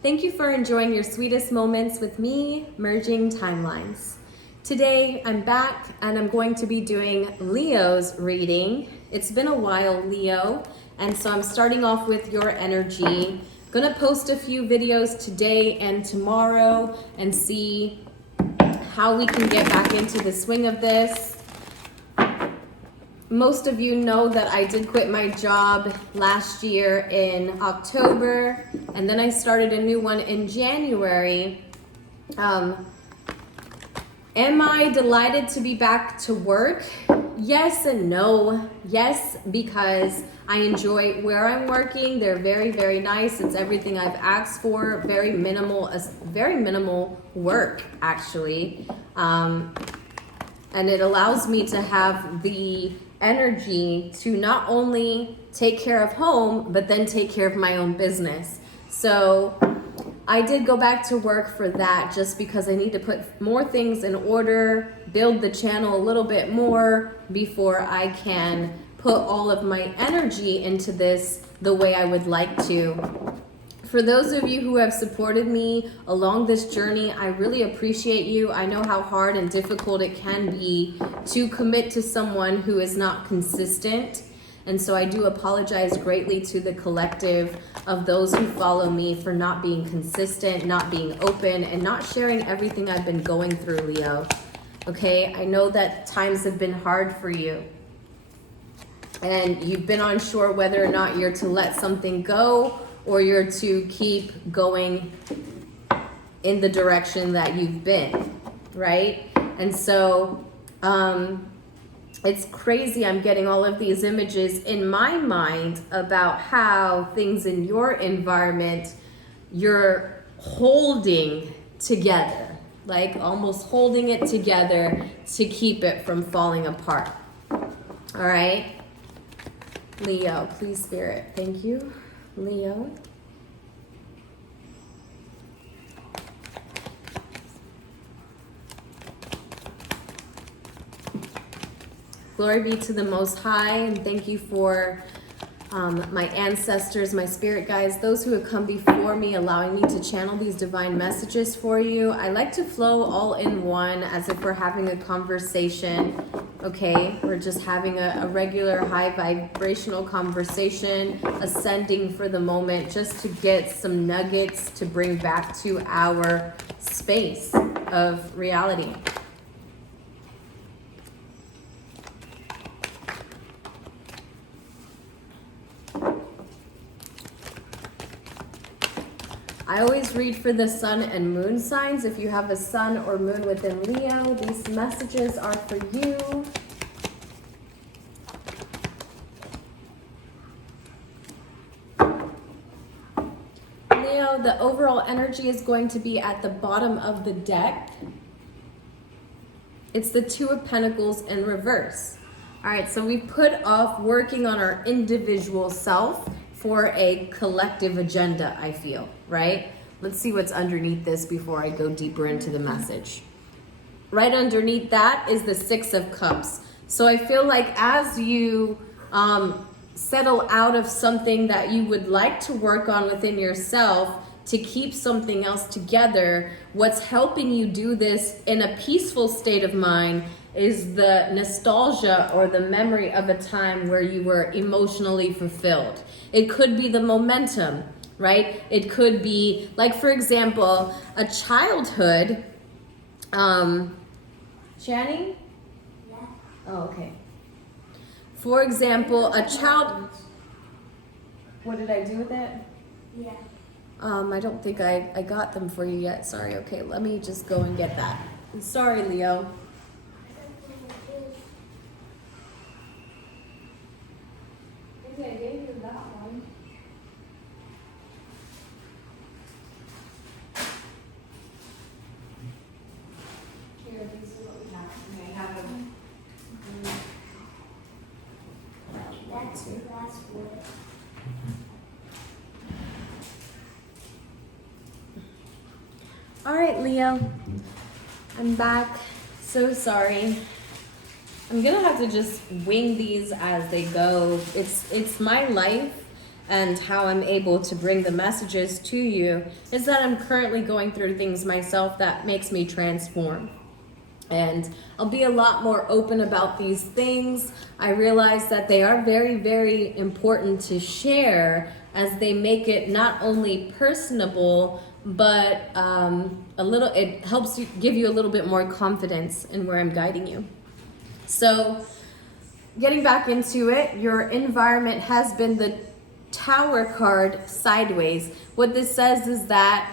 Thank you for enjoying your sweetest moments with me, Merging Timelines. Today, I'm back and I'm going to be doing Leo's reading. It's been a while, Leo, and so I'm starting off with your energy. Gonna post a few videos today and tomorrow and see how we can get back into the swing of this. Most of you know that I did quit my job last year in October, and then I started a new one in January. Am I delighted to be back to work? Yes and no. Yes, because I enjoy where I'm working. They're very, very nice. It's everything I've asked for. Very minimal work, actually. And it allows me to have the energy to not only take care of home, but then take care of my own business. So I did go back to work for that just because I need to put more things in order, build the channel a little bit more before I can put all of my energy into this the way I would like to. For those of you who have supported me along this journey, I really appreciate you. I know how hard and difficult it can be to commit to someone who is not consistent. And so I do apologize greatly to the collective of those who follow me for not being consistent, not being open, and not sharing everything I've been going through, Leo. Okay, I know that times have been hard for you. And you've been unsure whether or not you're to let something go or you're to keep going in the direction that you've been, right? And so it's crazy. I'm getting all of these images in my mind about how things in your environment you're holding together, like almost holding it together to keep it from falling apart. All right? Leo, please, Spirit. Thank you. Leo. Glory be to the Most High, and thank you for my ancestors, my spirit guides, those who have come before me, allowing me to channel these divine messages for you. I like to flow all in one as if we're having a conversation, okay? We're just having a regular high vibrational conversation, ascending for the moment, just to get some nuggets to bring back to our space of reality. I always read for the sun and moon signs. If you have a sun or moon within Leo, these messages are for you. Leo, the overall energy is going to be at the bottom of the deck. It's the Two of Pentacles in reverse. All right, so we put off working on our individual self for a collective agenda, I feel, right? Let's see what's underneath this before I go deeper into the message. Right underneath that is the Six of Cups. So I feel like as you settle out of something that you would like to work on within yourself to keep something else together, what's helping you do this in a peaceful state of mind is the nostalgia or the memory of a time where you were emotionally fulfilled. It could be the momentum, right? It could be, like, for example, a childhood. Channing? Yeah. Oh, okay. For example, a child. What did I do with it? Yeah. I don't think I got them for you yet. Sorry. Okay, let me just go and get that. Sorry, Leo. I gave you that one. Here, these are what we have. We have them. That's the last word. All right, Leo. I'm back. So sorry. I'm gonna have to just wing these as they go. It's my life, and how I'm able to bring the messages to you is that I'm currently going through things myself that makes me transform. And I'll be a lot more open about these things. I realize that they are very, very important to share, as they make it not only personable, but it helps you, give you a little bit more confidence in where I'm guiding you. So getting back into it, your environment has been the Tower card sideways. What this says is that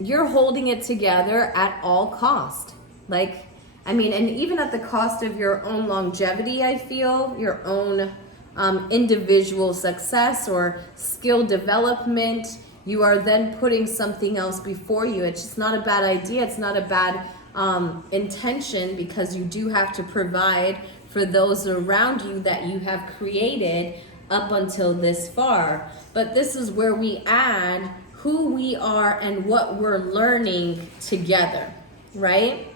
you're holding it together at all cost. And even at the cost of your own longevity, I feel, your own individual success or skill development, you are then putting something else before you. It's just not a bad idea. It's not a bad intention, because you do have to provide for those around you that you have created up until this far. But this is where we add who we are and what we're learning together, right?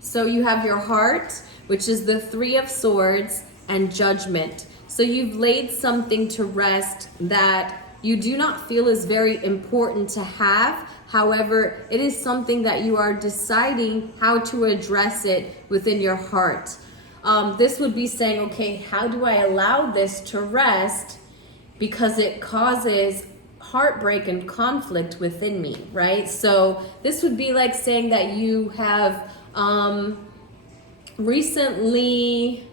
So you have your heart, which is the Three of Swords, and Judgment. So you've laid something to rest that you do not feel is very important to have. However, it is something that you are deciding how to address it within your heart. This would be saying, okay, how do I allow this to rest, because it causes heartbreak and conflict within me, right? So this would be like saying that you have recently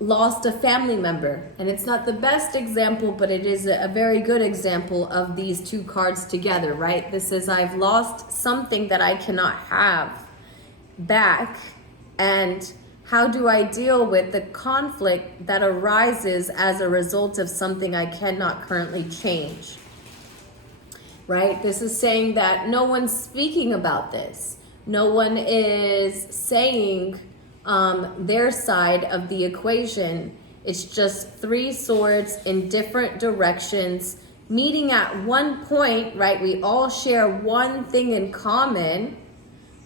lost a family member, and it's not the best example, but it is a very good example of these two cards together, right? This is, I've lost something that I cannot have back, and how do I deal with the conflict that arises as a result of something I cannot currently change, right? This is saying that no one's speaking about this. No one is saying their side of the equation. It's just three swords in different directions, meeting at one point, right? We all share one thing in common,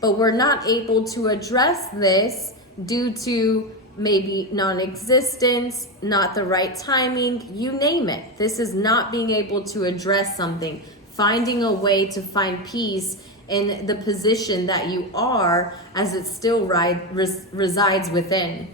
but we're not able to address this due to maybe non-existence, not the right timing, you name it. This is not being able to address something, finding a way to find peace in the position that you are, as it still resides within.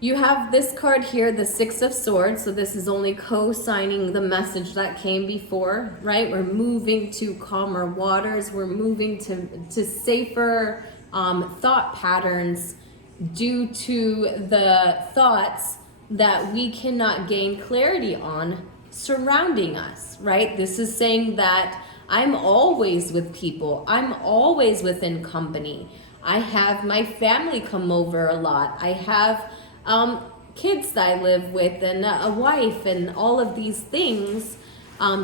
You have this card here, the Six of Swords. So this is only co-signing the message that came before, right? We're moving to calmer waters. We're moving to safer thought patterns due to the thoughts that we cannot gain clarity on surrounding us, right? This is saying that I'm always with people. I'm always within company. I have my family come over a lot. I have kids that I live with, and a wife, and all of these things.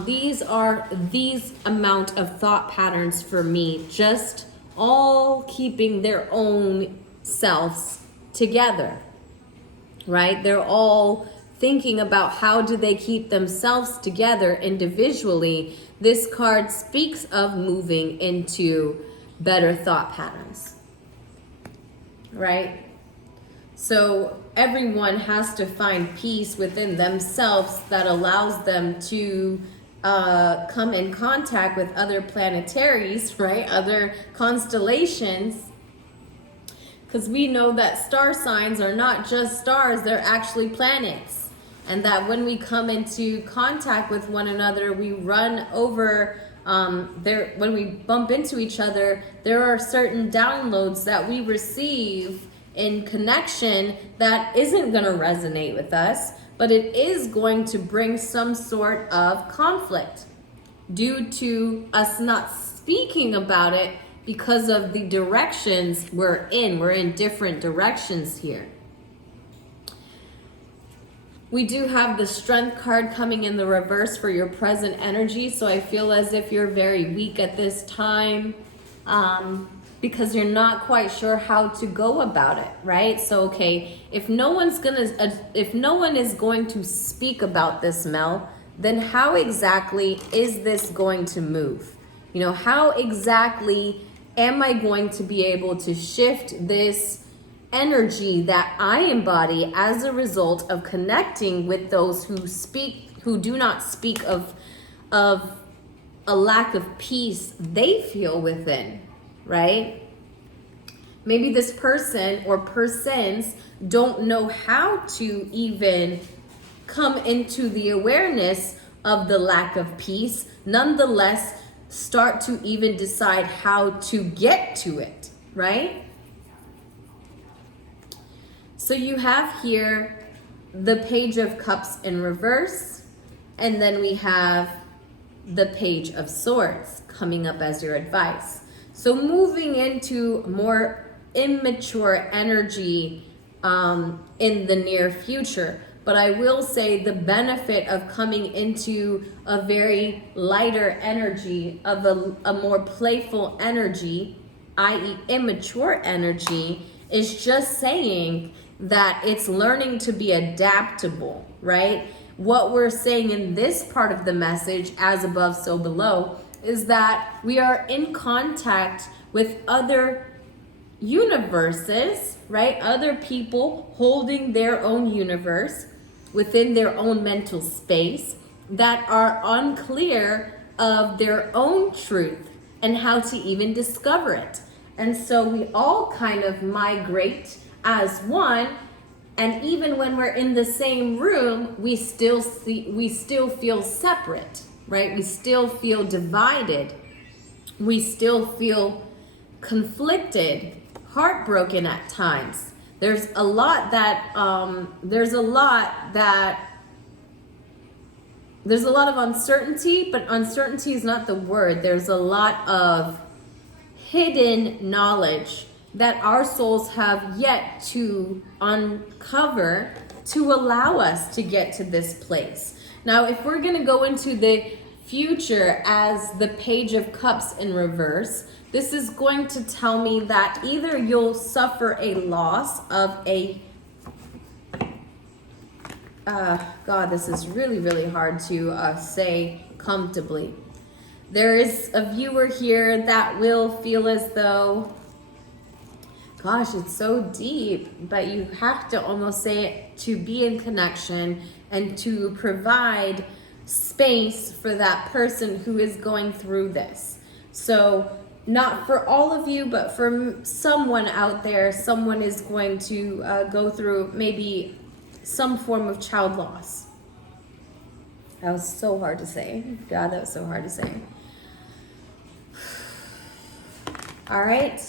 These are these amount of thought patterns for me, just all keeping their own selves together, right? They're all thinking about how do they keep themselves together individually. This card speaks of moving into better thought patterns, right? So everyone has to find peace within themselves that allows them to come in contact with other planetaries, right? Other constellations. Because we know that star signs are not just stars, they're actually planets. And that when we come into contact with one another, we run over, when we bump into each other, there are certain downloads that we receive in connection that isn't going to resonate with us, but it is going to bring some sort of conflict due to us not speaking about it because of the directions we're in. We're in different directions here. We do have the Strength card coming in the reverse for your present energy. So I feel as if you're very weak at this time because you're not quite sure how to go about it, right? So, okay, if no one is going to speak about this, Mel, then how exactly is this going to move? You know, how exactly am I going to be able to shift this energy that I embody as a result of connecting with those who do not speak of a lack of peace they feel within, right? Maybe this person or persons don't know how to even come into the awareness of the lack of peace, nonetheless start to even decide how to get to it, right? So you have here the Page of Cups in reverse, and then we have the Page of Swords coming up as your advice. So moving into more immature energy in the near future. But I will say the benefit of coming into a very lighter energy, of a more playful energy, i.e. immature energy, is just saying that it's learning to be adaptable, right? What we're saying in this part of the message, as above, so below, is that we are in contact with other universes, right? Other people holding their own universe within their own mental space that are unclear of their own truth and how to even discover it. And so we all kind of migrate as one, and even when we're in the same room, we still feel separate, right? We still feel divided. We still feel conflicted, heartbroken at times. There's a lot of uncertainty, but uncertainty is not the word. There's a lot of hidden knowledge that our souls have yet to uncover to allow us to get to this place. Now, if we're going to go into the future as the Page of Cups in reverse, this is going to tell me that either you'll suffer a loss of a God, this is really, really hard to say comfortably. There is a viewer here that will feel as though, gosh, it's so deep, but you have to almost say it to be in connection and to provide space for that person who is going through this. So not for all of you, but for someone out there, someone is going to go through maybe some form of child loss. That was so hard to say. God, that was so hard to say. All right.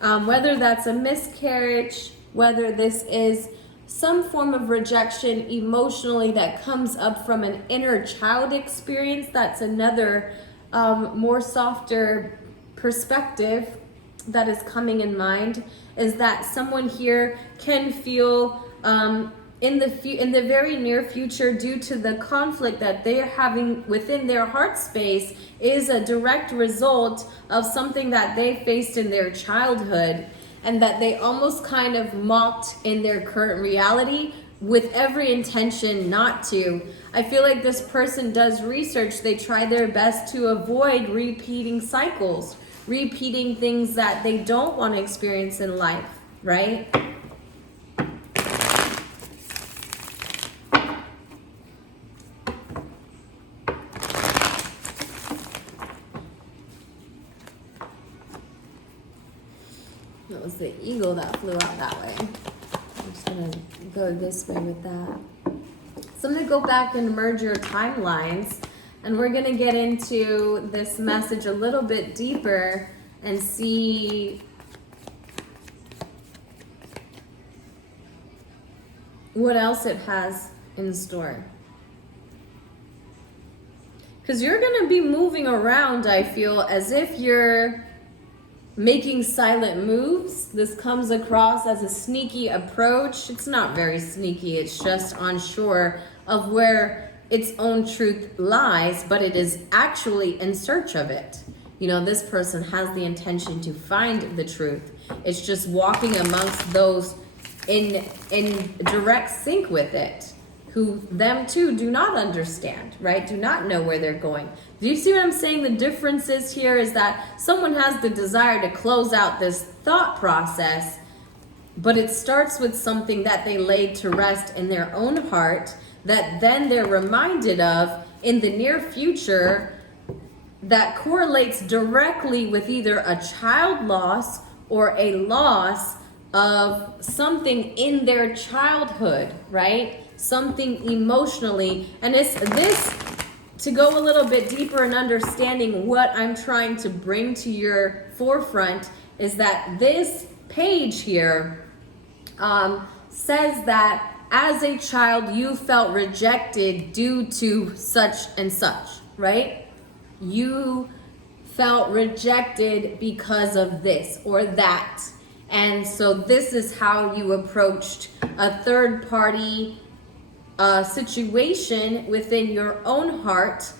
Whether that's a miscarriage, whether this is some form of rejection emotionally that comes up from an inner child experience, that's another more softer perspective that is coming in mind, is that someone here can feel in the very near future, due to the conflict that they're having within their heart space, is a direct result of something that they faced in their childhood and that they almost kind of mocked in their current reality with every intention not to. I feel like this person does research. They try their best to avoid repeating cycles, repeating things that they don't want to experience in life, right? That was the eagle that flew out that way. I'm just gonna go this way with that. So I'm gonna go back and merge your timelines, and we're gonna get into this message a little bit deeper and see what else it has in store. Because you're gonna be moving around, I feel, as if you're making silent moves. This comes across as a sneaky approach. It's not very sneaky, it's just unsure of where its own truth lies, but it is actually in search of it. You know, this person has the intention to find the truth. It's just walking amongst those in direct sync with it, who them too do not understand, right? Do not know where they're going. Do you see what I'm saying? The difference is here is that someone has the desire to close out this thought process but it starts with something that they laid to rest in their own heart that then they're reminded of in the near future that correlates directly with either a child loss or a loss of something in their childhood, right? Something emotionally. And it's this, to go a little bit deeper in understanding what I'm trying to bring to your forefront, is that this page here says that as a child you felt rejected due to such and such, right? You felt rejected because of this or that. And so this is how you approached a third party situation within your own heart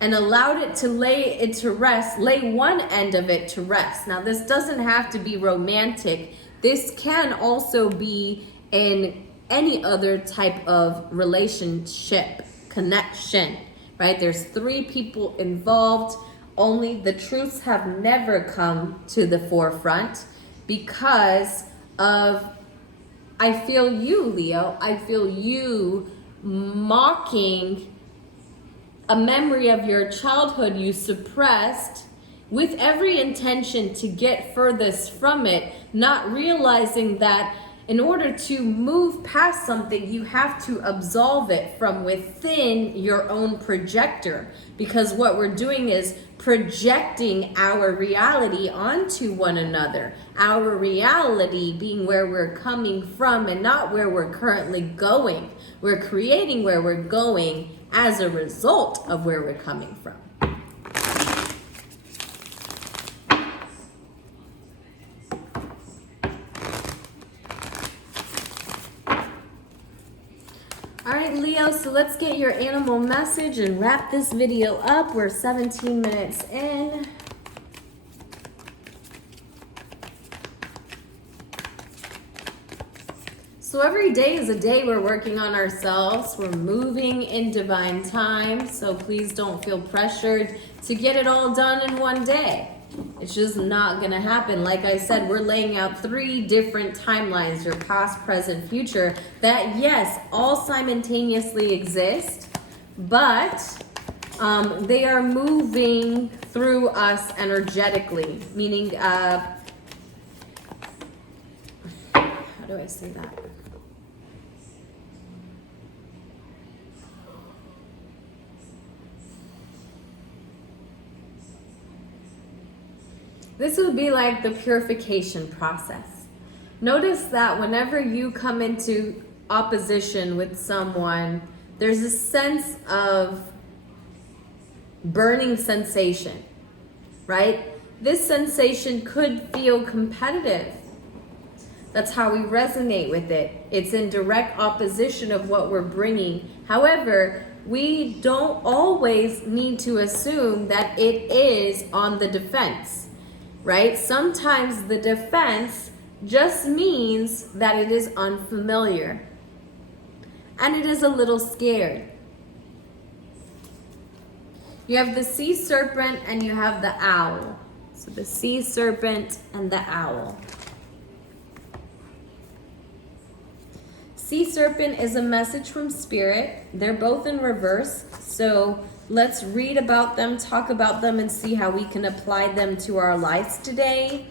and allowed it to lay it to rest, lay one end of it to rest. Now, this doesn't have to be romantic. This can also be in any other type of relationship, connection, right? There's 3 people involved. Only the truths have never come to the forefront because of, I feel you, Leo. I feel you mocking a memory of your childhood you suppressed with every intention to get furthest from it, not realizing that in order to move past something, you have to absolve it from within your own projector. Because what we're doing is projecting our reality onto one another. Our reality being where we're coming from and not where we're currently going. We're creating where we're going as a result of where we're coming from. All right, Leo, so let's get your animal message and wrap this video up. We're 17 minutes in. So every day is a day we're working on ourselves. We're moving in divine time. So please don't feel pressured to get it all done in one day. It's just not going to happen. Like I said, we're laying out 3 different timelines, your past, present, future, that yes, all simultaneously exist, but they are moving through us energetically, meaning, how do I say that? This would be like the purification process. Notice that whenever you come into opposition with someone, there's a sense of burning sensation, right? This sensation could feel competitive. That's how we resonate with it. It's in direct opposition of what we're bringing. However, we don't always need to assume that it is on the defense. Right? Sometimes the defense just means that it is unfamiliar and it is a little scared. You have the sea serpent and you have the owl. So the sea serpent and the owl. Sea serpent is a message from spirit. They're both in reverse. So let's read about them, talk about them, and see how we can apply them to our lives today.